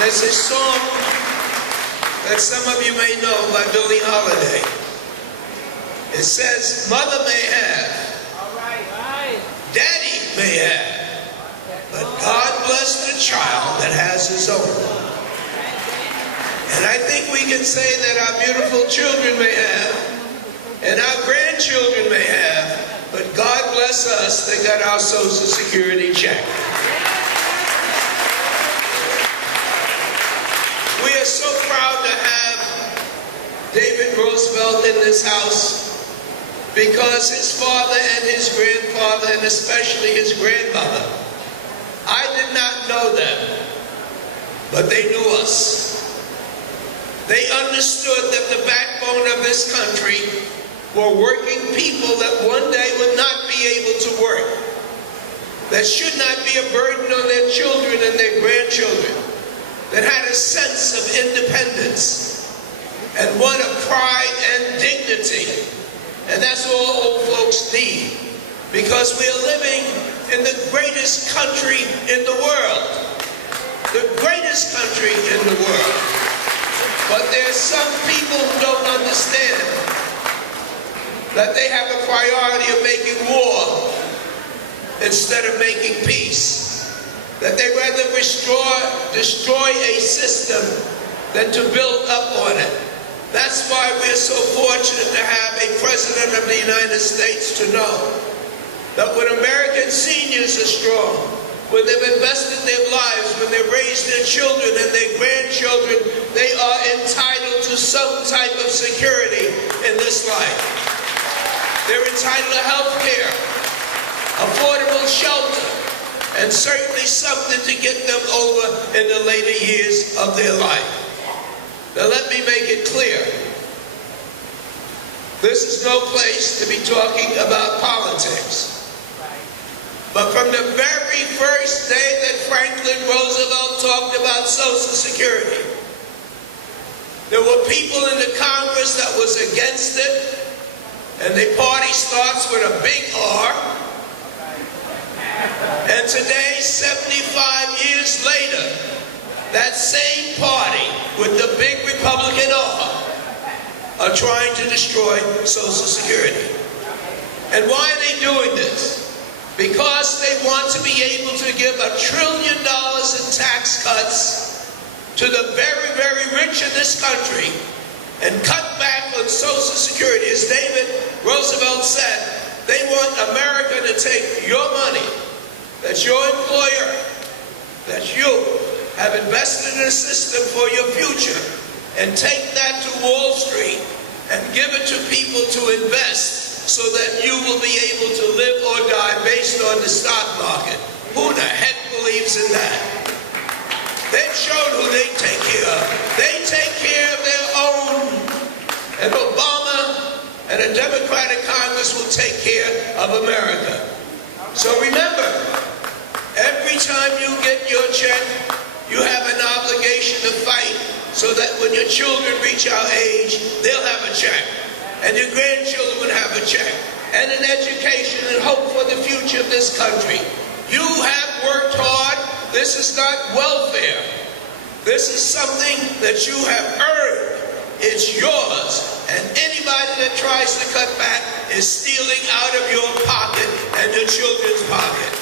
There's a song that some of you may know by Billie Holiday. It says, mother may have, daddy may have, but God bless the child that has his own. And I think we can say that our beautiful children may have, and our grandchildren may have, but God bless us, they got our Social Security check. We are so proud to have David Roosevelt in this house because his father and his grandfather, and especially his grandmother, I did not know them, but they knew us. They understood that the backbone of this country were working people that one day would not be able to work, that should not be a burden on their children and their grandchildren, that had a sense of independence and one of pride and dignity. And that's all old folks need, because we are living in the greatest country in the world. The greatest country in the world. But there's some people who don't understand that they have a priority of making war instead of making peace. That they rather destroy a system than to build up on it. That's why we're so fortunate to have a President of the United States to know that when American seniors are strong, when they've invested their lives, when they've raised their children and their grandchildren, they are entitled to some type of security in this life. They're entitled to health care, affordable shelter, and certainly something to get them over in the later years of their life. Now let me make it clear. This is no place to be talking about politics. But from the very first day that Franklin Roosevelt talked about Social Security, there were people in the Congress that was against it, and the party starts with a big R. And today, 75 years later, that same party with the big Republican R are trying to destroy Social Security. And why are they doing this? Because they want to be able to give $1 trillion in tax cuts to the very, very rich in this country and cut back on Social Security. As David Roosevelt said, they want America to take your money, that's your employer, that you have invested in a system for your future, and take that to Wall Street and give it to people to invest so that you will be able to live or die based on the stock market. Who the heck believes in that? They've shown who they take care of. They take care of their own. And Obama and a Democratic Congress will take care of America. So remember, every time you get your check, you have an obligation to fight so that when your children reach our age, they'll have a check. And your grandchildren would have a check, and an education, and hope for the future of this country. You have worked hard. This is not welfare. This is something that you have earned. It's yours. And anybody that tries to cut back is stealing out of your pocket and your children's pocket.